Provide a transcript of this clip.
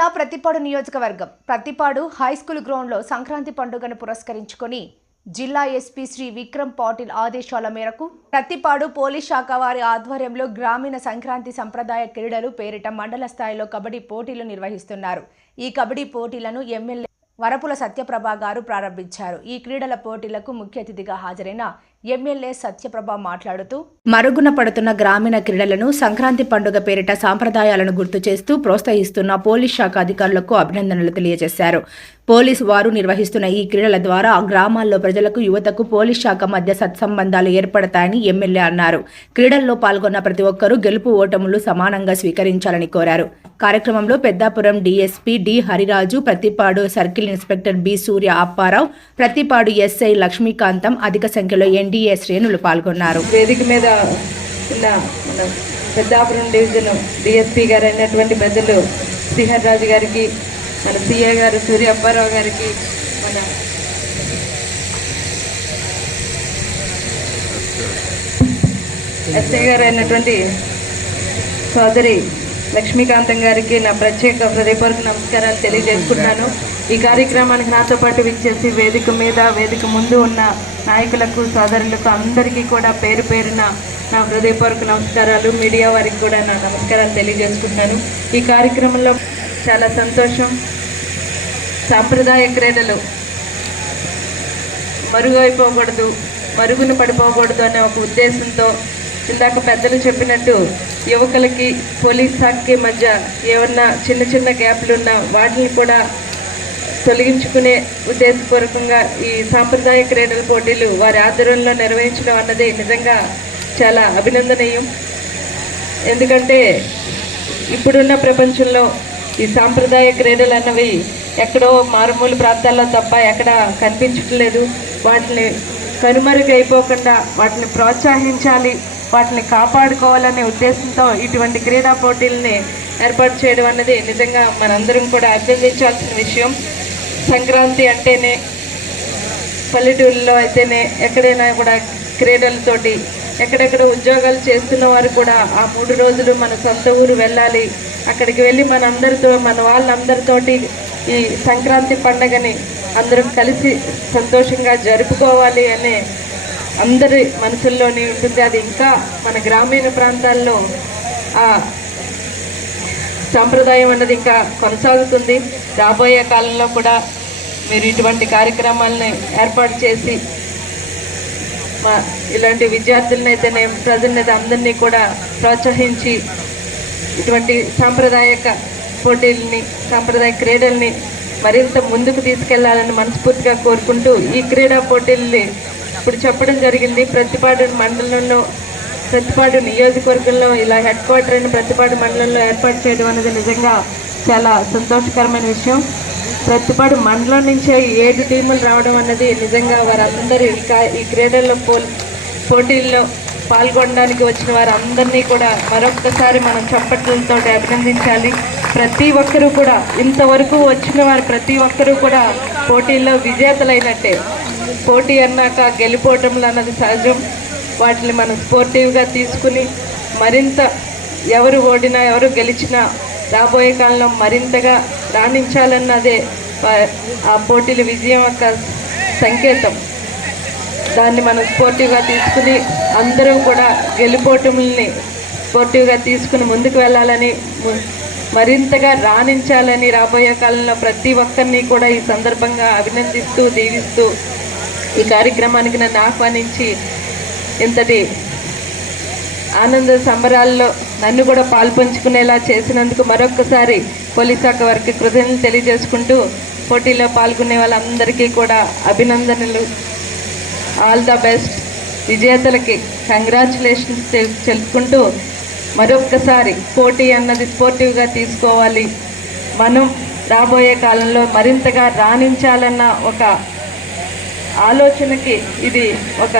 జిల్లా ప్రతిపాడు నియోజకవర్గం ప్రతిపాడు హైస్కూల్ గ్రౌండ్లో సంక్రాంతి పండుగను పురస్కరించుకొని జిల్లా ఎస్పీ శ్రీ విక్రమ్ పాటిల్ ఆదేశాల మేరకు ప్రతిపాడు పోలీస్ శాఖ వారి ఆధ్వర్యంలో గ్రామీణ సంక్రాంతి సంప్రదాయ క్రీడలు పేరిట మండల స్థాయిలో కబడ్డీ పోటీలు నిర్వహిస్తున్నారు. ఈ కబడ్డీ పోటీలను ఎమ్మెల్యే వరపుల సత్యప్రభ గారు ప్రారంభించారు. ఈ క్రీడల పోటీలకు ముఖ్య అతిథిగా హాజరైన ఎమ్మెల్యే సత్యప్రభ మాట్లాడుతూ మరుగున పడుతున్న గ్రామీణ క్రీడలను సంక్రాంతి పండుగ పేరిట సాంప్రదాయాలను గుర్తు చేస్తూ ప్రోత్సహిస్తున్న పోలీస్ శాఖ అధికారులకు అభినందనలు తెలియజేశారు. పోలీసు వారు నిర్వహిస్తున్న ఈ క్రీడల ద్వారా గ్రామాల్లో ప్రజలకు యువతకు పోలీస్ శాఖ మధ్య సత్సంబంధాలు ఏర్పడతాయని ఎమ్మెల్యే అన్నారు. క్రీడల్లో పాల్గొన్న ప్రతి ఒక్కరూ గెలుపు ఓటములు సమానంగా స్వీకరించాలని కోరారు. కార్యక్రమంలో Peddapuram DSP D Hariraju, Prathipadu circle inspector B Surya Apparao, Prathipadu SI Lakshmikantham, అధిక సంఖ్యలో ఎన్డీఏ శ్రేణులు పాల్గొన్నారు. వేదిక మీద ఉన్న మన పెద్దాపురం డివిజన్ డిఎస్పీ గారు అయినటువంటి పెద్దలు శ్రీ హరిరాజు గారికి, మన సిఏ గారు సూర్య అప్పారావు గారికి, మన ఎస్ఐ గారు అయినటువంటి సోదరి లక్ష్మీకాంతం గారికి నా ప్రత్యేక హృదయపూర్వక నమస్కారాలు తెలియజేసుకుంటున్నాను. ఈ కార్యక్రమానికి నాతో పాటు విచ్చేసి వేదిక మీద వేదిక ముందు ఉన్న నాయకులకు, సోదరులకు అందరికీ కూడా పేరు పేరున నా హృదయపూర్వక నమస్కారాలు. మీడియా వారికి కూడా నా నమస్కారాలు తెలియజేసుకుంటున్నాను. ఈ కార్యక్రమంలో చాలా సంతోషం. సాంప్రదాయ క్రీడలు మరుగున పడిపోకూడదు అనే ఒక ఉద్దేశంతో ఇందాక పెద్దలు చెప్పినట్టు యువకులకి పోలీస్ శాఖకి మధ్య ఏమన్నా చిన్న చిన్న గ్యాప్లు ఉన్నా వాటిని కూడా తొలగించుకునే ఉద్దేశపూర్వకంగా ఈ సాంప్రదాయ క్రీడల పోటీలు వారి ఆధ్వర్యంలో నిర్వహించడం అన్నది నిజంగా చాలా అభినందనీయం. ఎందుకంటే ఇప్పుడున్న ప్రపంచంలో ఈ సాంప్రదాయ క్రీడలు అన్నవి ఎక్కడో మారుమూల ప్రాంతాల్లో తప్ప ఎక్కడ కనిపించట్లేదు. వాటిని కనుమరుగైపోకుండా వాటిని ప్రోత్సహించాలి, వాటిని కాపాడుకోవాలనే ఉద్దేశంతో ఇటువంటి క్రీడా పోటీలని ఏర్పాటు చేయడం అన్నది నిజంగా మనందరం కూడా అభినందించాల్సిన విషయం. సంక్రాంతి అంటేనే పల్లెటూళ్ళలో అయితేనే ఎక్కడైనా కూడా క్రీడలతోటి ఎక్కడెక్కడ ఉద్యోగాలు చేస్తున్న వారు కూడా ఆ 3 రోజులు మన సొంత ఊరు వెళ్ళాలి. అక్కడికి వెళ్ళి మన వాళ్ళందరితోటి ఈ సంక్రాంతి పండుగని అందరం కలిసి సంతోషంగా జరుపుకోవాలి అనే అందరి మనసుల్లోనే ఉంటుంది. అది ఇంకా మన గ్రామీణ ప్రాంతాల్లో ఆ సాంప్రదాయం అన్నది ఇంకా కొనసాగుతుంది. రాబోయే కాలంలో కూడా మీరు ఇటువంటి కార్యక్రమాలని ఏర్పాటు చేసి ఇలాంటి విద్యార్థులనైతేనే ప్రజలనైతే అందరినీ కూడా ప్రోత్సహించి ఇటువంటి సాంప్రదాయక పోటీలని, సాంప్రదాయ క్రీడల్ని మరింత ముందుకు తీసుకెళ్లాలని మనస్ఫూర్తిగా కోరుకుంటూ ఈ క్రీడా పోటీల్ని ఇప్పుడు చెప్పడం జరిగింది. ప్రతిపాడు నియోజకవర్గంలో ఇలా హెడ్ క్వార్టర్ అయిన ప్రతిపాడు మండలంలో ఏర్పాటు చేయడం అనేది నిజంగా చాలా సంతోషకరమైన విషయం. ప్రతిపాడు మండలం నుంచే 7 టీములు రావడం అన్నది నిజంగా వారందరూ ఈ క్రీడల్లో పోటీల్లో పాల్గొనడానికి వచ్చిన వారందరినీ కూడా మరొక్కసారి మనం చప్పట్లతో అభినందించాలి. ప్రతి ఒక్కరూ కూడా ఇంతవరకు వచ్చిన వారు ప్రతి ఒక్కరూ కూడా పోటీల్లో విజేతలైనట్టే. పోటీ అన్నాక గెలిపోవటంలో అన్నది సహజం. వాటిని మనం స్పోర్టివ్గా తీసుకుని మరింత ఎవరు ఓడినా ఎవరు గెలిచినా రాబోయే కాలంలో మరింతగా రాణించాలన్నదే ఆ పోటీల విజయం యొక్క సంకేతం. దాన్ని మనం స్పోర్టివ్గా తీసుకుని అందరం కూడా గెలిపోవటంని స్పోర్టివ్గా తీసుకుని ముందుకు వెళ్ళాలని, మరింతగా రాణించాలని రాబోయే కాలంలో ప్రతి ఒక్కరిని కూడా ఈ సందర్భంగా అభినందిస్తూ దీవిస్తూ ఈ కార్యక్రమానికి నన్ను ఆహ్వానించి ఇంతటి ఆనంద సంబరాల్లో నన్ను కూడా పాల్పంచుకునేలా చేసినందుకు మరొక్కసారి పోలీస్ శాఖ వారికి కృతజ్ఞతలు తెలియజేసుకుంటూ పోటీలో పాల్గొనే వాళ్ళందరికీ కూడా అభినందనలు. All the best. విజేతలకి కంగ్రాచులేషన్స్ తెలుపుకుంటూ మరొక్కసారి పోటీ అన్నది స్పోర్టివ్గా తీసుకోవాలి, మనం రాబోయే కాలంలో మరింతగా రాణించాలన్న ఒక ఆలోచనకి ఇది ఒక